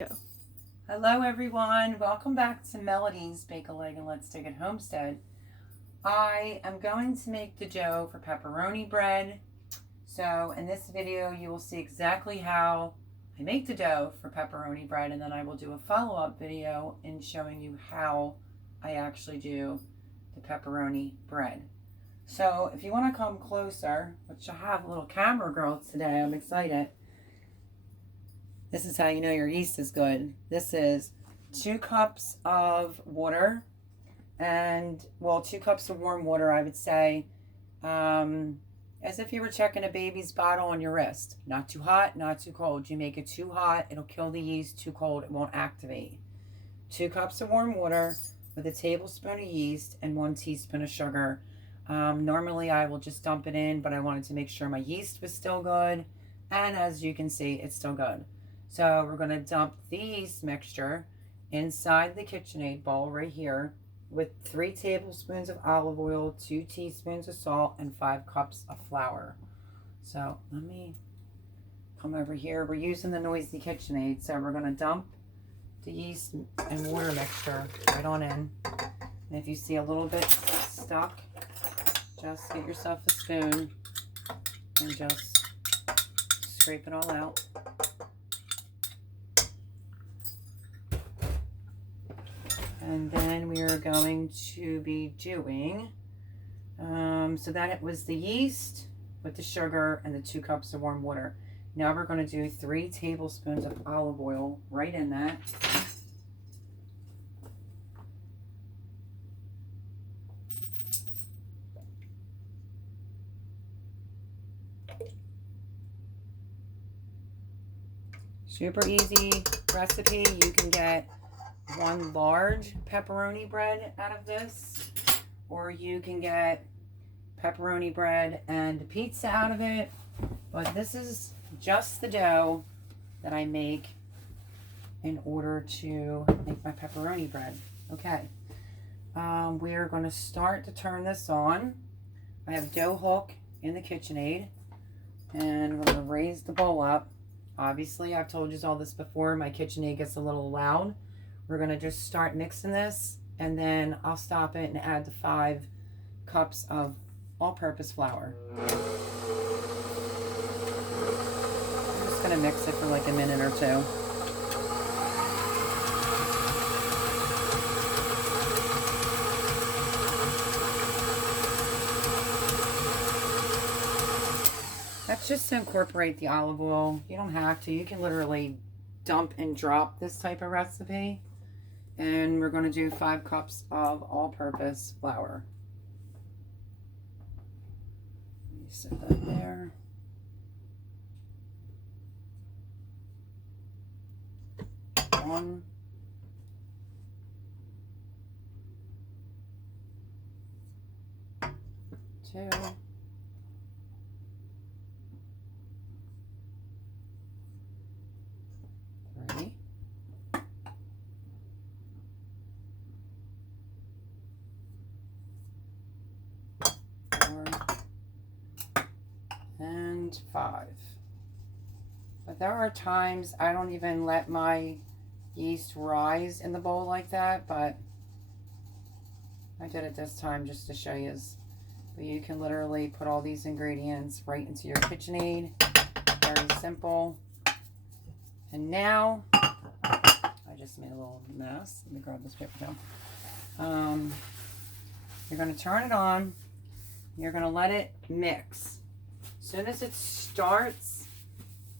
Go. Hello everyone, welcome back to Melody's Bake-A-Leg and Let's Dig It Homestead. I am going to make the dough for pepperoni bread. So in this video you will see exactly how I make the dough for pepperoni bread, and then I will do a follow-up video in showing you how I actually do the pepperoni bread. So if you want to come closer, which I have a little camera girl today, I'm excited. This is how you know your yeast is good. This is 2 cups of water, and, well, 2 cups of warm water, I would say, as if you were checking a baby's bottle on your wrist. Not too hot, not too cold. You make it too hot, it'll kill the yeast. Too cold, it won't activate. 2 cups of warm water with a tablespoon of yeast and 1 teaspoon of sugar. Normally I will just dump it in, but I wanted to make sure my yeast was still good, and as you can see, it's still good. So we're going to dump the yeast mixture inside the KitchenAid bowl right here with 3 tablespoons of olive oil, 2 teaspoons of salt, and 5 cups of flour. So let me come over here. We're using the noisy KitchenAid, so we're going to dump the yeast and water mixture right on in. And if you see a little bit stuck, just get yourself a spoon and just scrape it all out. And then we are going to be doing, so that it was the yeast with the sugar and the 2 cups of warm water. Now we're going to do 3 tablespoons of olive oil right in that. Super easy recipe. You can get 1 large pepperoni bread out of this, or you can get pepperoni bread and pizza out of it, but this is just the dough that I make in order to make my pepperoni bread. Okay, we are going to start to turn this on. I have dough hook in the KitchenAid, and we're going to raise the bowl up. Obviously, I've told you all this before, my KitchenAid gets a little loud. We're going to just start mixing this, and then I'll stop it and add the 5 cups of all-purpose flour. I'm just going to mix it for like a minute or 2. That's just to incorporate the olive oil. You don't have to. You can literally dump and drop this type of recipe. And we're going to do 5 cups of all-purpose flour. Let me set that there. One. 2. 3. 4 and 5. But there are times I don't even let my yeast rise in the bowl like that, but I did it this time just to show you. But you can literally put all these ingredients right into your KitchenAid. Very simple. And now, I just made a little mess. Let me grab this paper towel. You're going to turn it on. You're going to let it mix. As soon as it starts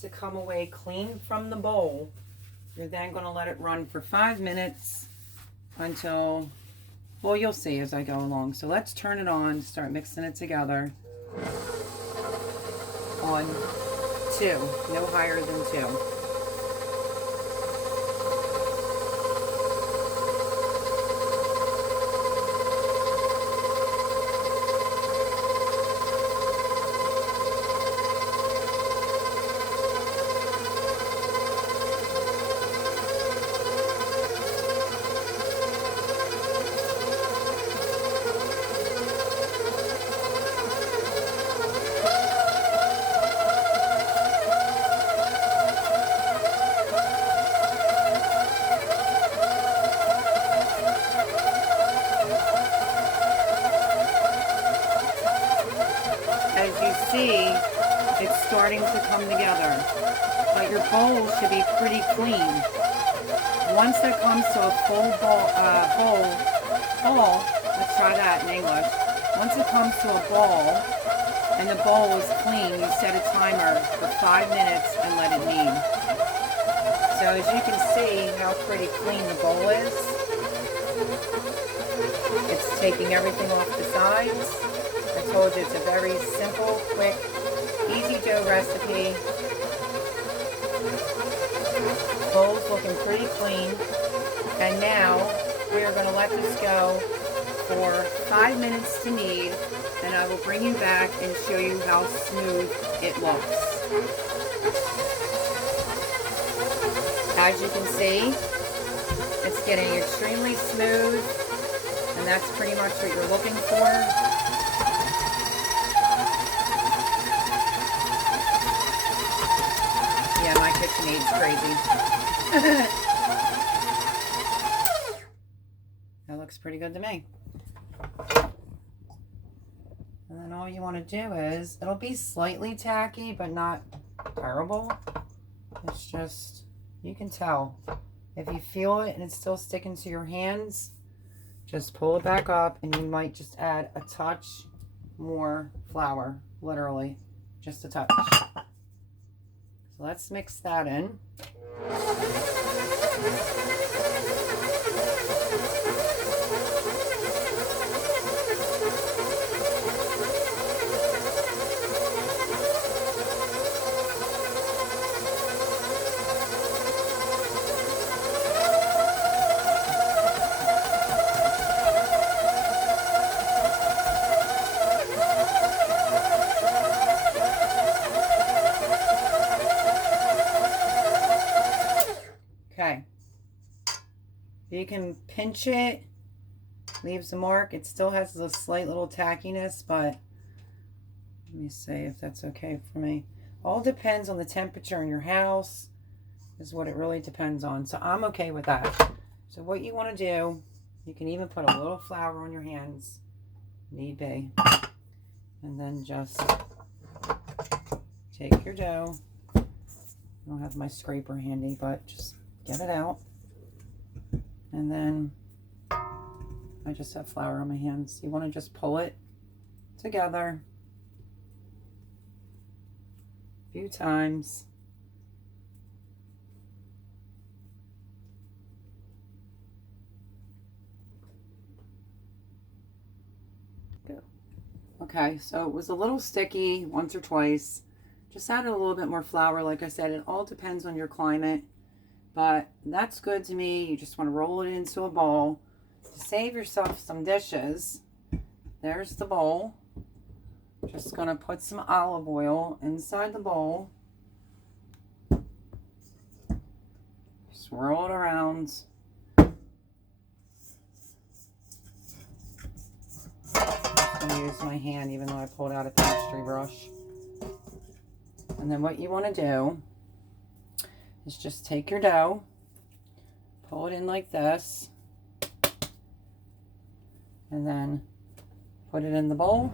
to come away clean from the bowl, you're then going to let it run for 5 minutes until, well, you'll see as I go along. So let's turn it on, start mixing it together on 2, no higher than 2. starting to come together. But your bowl should be pretty clean. Once it comes to a full bowl, let's try that in English. Once it comes to a ball and the bowl is clean, you set a timer for 5 minutes and let it knead. So as you can see how pretty clean the bowl is. It's taking everything off the sides. I told you it's a very simple, quick, easy dough recipe. Bowl's looking pretty clean. And now we are going to let this go for 5 minutes to knead, and I will bring you back and show you how smooth it looks. As you can see, it's getting extremely smooth, and that's pretty much what you're looking for. Yeah, my KitchenAid's crazy. That looks pretty good to me. And then all you want to do is, it'll be slightly tacky, but not terrible. It's just, you can tell. If you feel it and it's still sticking to your hands, just pull it back up, and you might just add a touch more flour, literally, just a touch. So let's mix that in. Okay, you can pinch it, leaves a mark. It still has a slight little tackiness, but let me see if that's okay for me. All depends on the temperature in your house, is what it really depends on. So I'm okay with that. So what you want to do, you can even put a little flour on your hands, need be, and then just take your dough. I don't have my scraper handy, but just get it out, and then I just have flour on my hands. You want to just pull it together a few times. Go. Okay, so it was a little sticky once or twice. Just added a little bit more flour. Like I said, it all depends on your climate. But that's good to me. You just want to roll it into a bowl to save yourself some dishes. There's the bowl. Just going to put some olive oil inside the bowl. Swirl it around. I'm going to use my hand even though I pulled out a pastry brush. And then what you want to do is just take your dough, pull it in like this, and then put it in the bowl,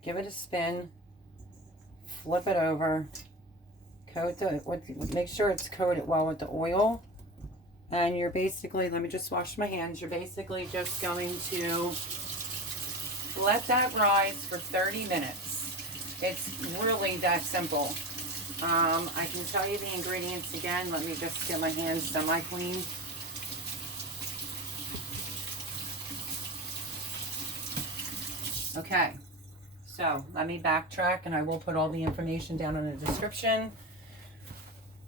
give it a spin, flip it over, make sure it's coated well with the oil, and you're basically, let me just wash my hands, you're basically just going to let that rise for 30 minutes. It's really that simple. I can tell you the ingredients again. Let me just get my hands semi-clean. Okay, so let me backtrack, and I will put all the information down in the description.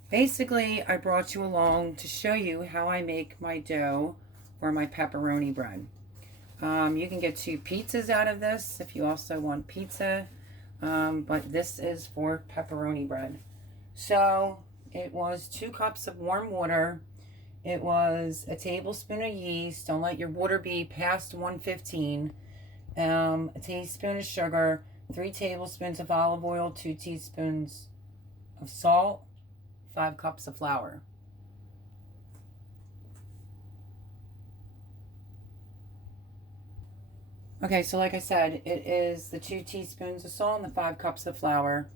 Basically, I brought you along to show you how I make my dough for my pepperoni bread. You can get 2 pizzas out of this if you also want pizza. But this is for pepperoni bread. So it was 2 cups of warm water. It was a tablespoon of yeast. Don't let your water be past 115. A teaspoon of sugar, 3 tablespoons of olive oil, 2 teaspoons of salt, 5 cups of flour. Okay, so like I said, it is the 2 teaspoons of salt and the 5 cups of flour.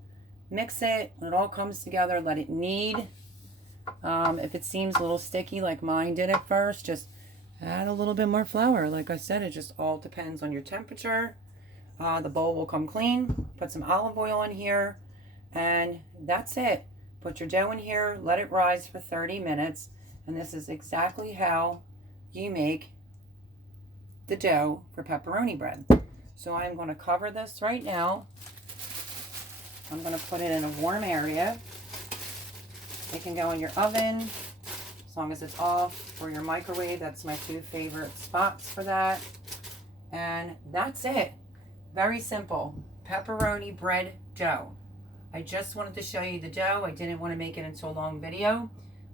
Mix it when it all comes together. Let it knead. If it seems a little sticky like mine did at first, just add a little bit more flour. Like I said, it just all depends on your temperature. The bowl will come clean. Put some olive oil in here, and that's it. Put your dough in here, let it rise for 30 minutes, and this is exactly how you make the dough for pepperoni bread. So I'm going to cover this right now. I'm going to put it in a warm area. It can go in your oven as long as it's off, or your microwave. That's my two favorite spots for that. And that's it. Very simple. Pepperoni bread dough. I just wanted to show you the dough. I didn't want to make it into a long video,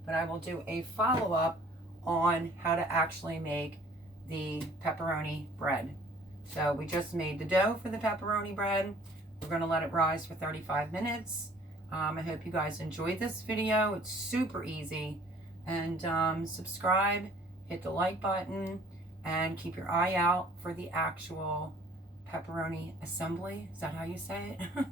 but I will do a follow-up on how to actually make the pepperoni bread. So we just made the dough for the pepperoni bread. We're going to let it rise for 35 minutes. I hope you guys enjoyed this video. It's super easy. And subscribe, hit the like button, and keep your eye out for the actual pepperoni assembly. Is that how you say it?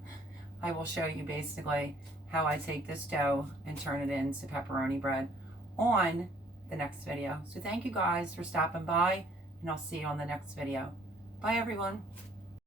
I will show you basically how I take this dough and turn it into pepperoni bread on the next video. So thank you guys for stopping by, and I'll see you on the next video. Bye everyone.